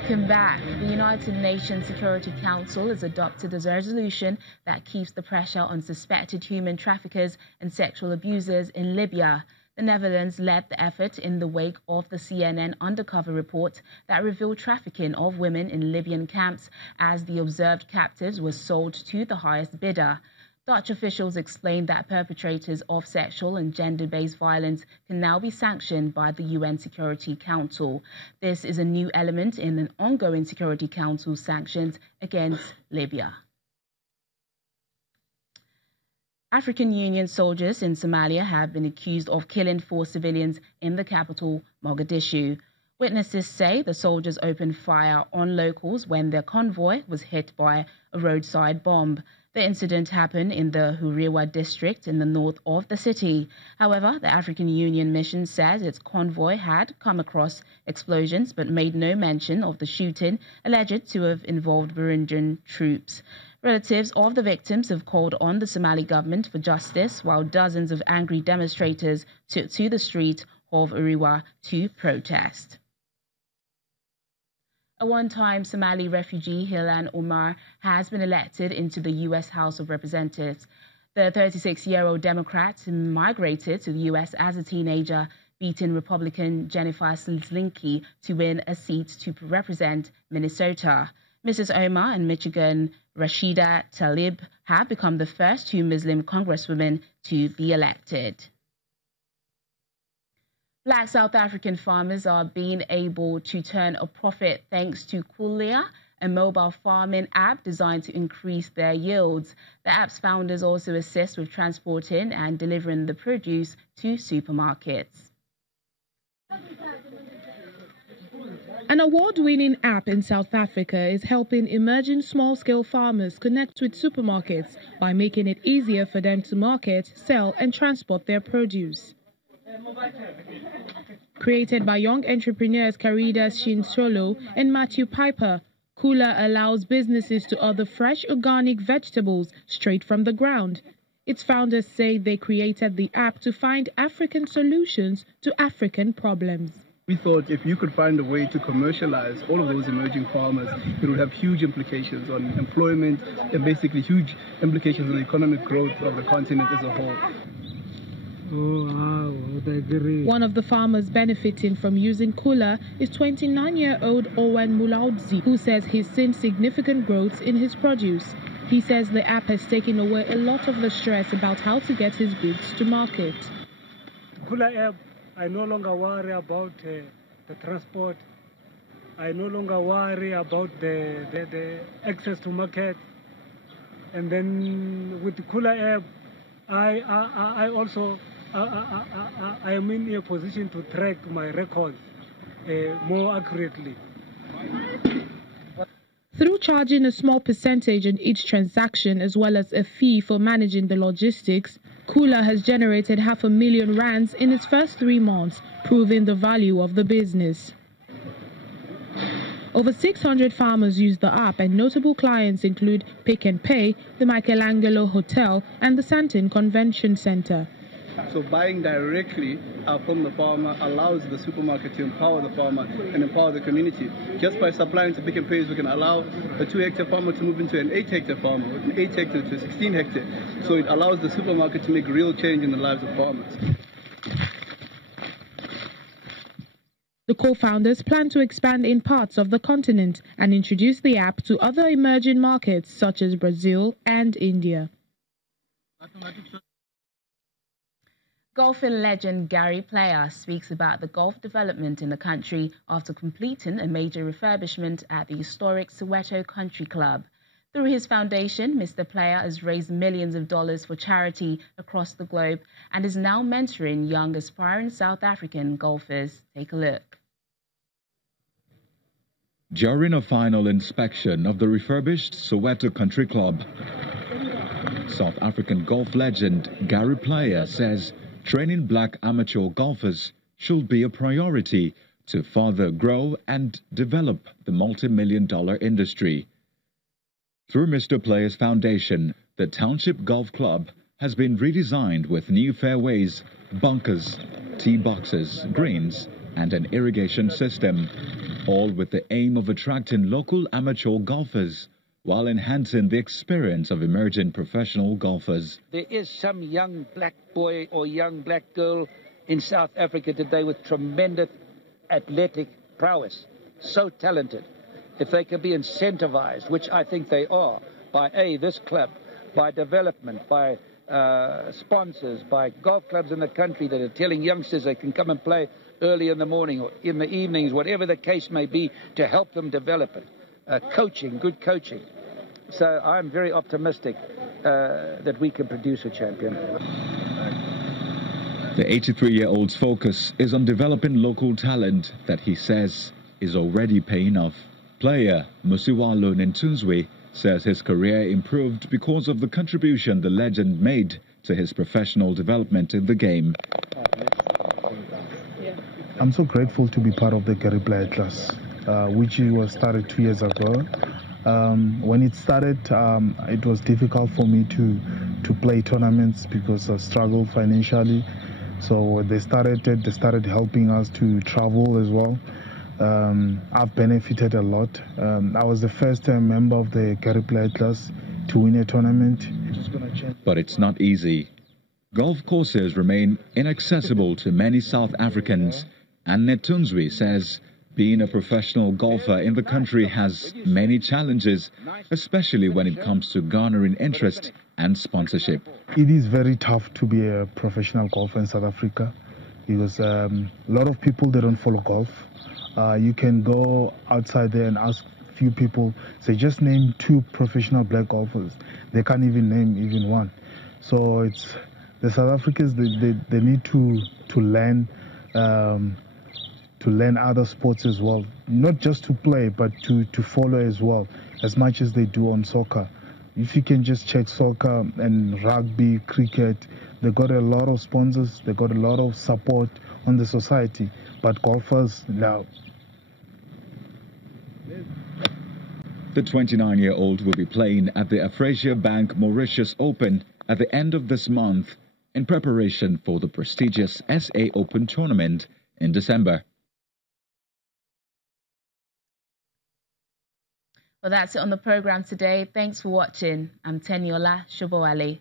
Welcome back. The United Nations Security Council has adopted a resolution that keeps the pressure on suspected human traffickers and sexual abusers in Libya. The Netherlands led the effort in the wake of the CNN undercover report that revealed trafficking of women in Libyan camps as the observed captives were sold to the highest bidder. Dutch officials explained that perpetrators of sexual and gender-based violence can now be sanctioned by the UN Security Council. This is a new element in an ongoing Security Council sanctions against Libya. African Union soldiers in Somalia have been accused of killing 4 civilians in the capital, Mogadishu. Witnesses say the soldiers opened fire on locals when their convoy was hit by a roadside bomb. The incident happened in the Huriwa district in the north of the city. However, the African Union mission says its convoy had come across explosions but made no mention of the shooting alleged to have involved Burundian troops. Relatives of the victims have called on the Somali government for justice, while dozens of angry demonstrators took to the street of Huriwa to protest. A one-time Somali refugee, Hilal Omar, has been elected into the U.S. House of Representatives. The 36-year-old Democrat migrated to the U.S. as a teenager, beating Republican Jennifer Slinky to win a seat to represent Minnesota. Mrs. Omar and Michigan Rashida Tlaib have become the first 2 Muslim congresswomen to be elected. Black South African farmers are being able to turn a profit thanks to Kulia, a mobile farming app designed to increase their yields. The app's founders also assist with transporting and delivering the produce to supermarkets. An award-winning app in South Africa is helping emerging small-scale farmers connect with supermarkets by making it easier for them to market, sell, and transport their produce. Created by young entrepreneurs Caridas Shinsolo and Matthew Piper, Kula allows businesses to order fresh organic vegetables straight from the ground. Its founders say they created the app to find African solutions to African problems. We thought if you could find a way to commercialize all of those emerging farmers, it would have huge implications on employment and basically huge implications on the economic growth of the continent as a whole. One of the farmers benefiting from using Kula is 29-year-old Owen Mulaudzi, who says he's seen significant growth in his produce. He says the app has taken away a lot of the stress about how to get his goods to market. Kula app, I no longer worry about the transport. I no longer worry about the access to market. And then with the Kula app, I also I am in a position to track my records more accurately. Through charging a small percentage on each transaction as well as a fee for managing the logistics, Kula has generated R500,000 in its first 3 months, proving the value of the business. Over 600 farmers use the app, and notable clients include Pick n Pay, the Michelangelo Hotel, and the Sandton Convention Center. So buying directly from the farmer allows the supermarket to empower the farmer and empower the community. Just by supplying to Pick n Pay, we can allow a 2-hectare farmer to move into an 8-hectare farmer, or an 8-hectare to a 16-hectare. So it allows the supermarket to make real change in the lives of farmers. The co-founders plan to expand in parts of the continent and introduce the app to other emerging markets such as Brazil and India. Golfing legend Gary Player speaks about the golf development in the country after completing a major refurbishment at the historic Soweto Country Club. Through his foundation, Mr. Player has raised millions of dollars for charity across the globe and is now mentoring young aspiring South African golfers. Take a look. During a final inspection of the refurbished Soweto Country Club, South African golf legend Gary Player says training black amateur golfers should be a priority to further grow and develop the multi-million-dollar industry. Through Mr. Player's foundation, the Township Golf Club has been redesigned with new fairways, bunkers, tee boxes, greens, and an irrigation system, all with the aim of attracting local amateur golfers while enhancing the experience of emerging professional golfers. There is some young black boy or young black girl in South Africa today with tremendous athletic prowess, so talented. If they can be incentivized, which I think they are, by this club, by development, by sponsors, by golf clubs in the country that are telling youngsters they can come and play early in the morning or in the evenings, whatever the case may be, to help them develop it. Coaching, good coaching. So I'm very optimistic that we can produce a champion. The 83-year-old's focus is on developing local talent that he says is already paying off. Player Musiwalo Nentunzwe says his career improved because of the contribution the legend made to his professional development in the game. I'm so grateful to be part of the Gary Player Class, which was started 2 years ago. When it started, it was difficult for me to play tournaments because I struggled financially. So they started helping us to travel as well. I've benefited a lot. I was the first member of the Gary Player Class to win a tournament. But it's not easy. Golf courses remain inaccessible to many South Africans, and Netunzwe says being a professional golfer in the country has many challenges, especially when it comes to garnering interest and sponsorship. It is very tough to be a professional golfer in South Africa because a lot of people, they don't follow golf. You can go outside there and ask few people, say just name 2 professional black golfers. They can't even name even one. So it's the South Africans, they need to learn other sports as well, not just to play but to follow as well, as much as they do on soccer. If you can just check soccer and rugby, cricket, they got a lot of sponsors, they got a lot of support on the society, but golfers now. The 29-year-old will be playing at the Afrasia Bank Mauritius Open at the end of this month in preparation for the prestigious SA Open tournament in December. Well, that's it on the program today. Thanks for watching. I'm Teniola Shoboale.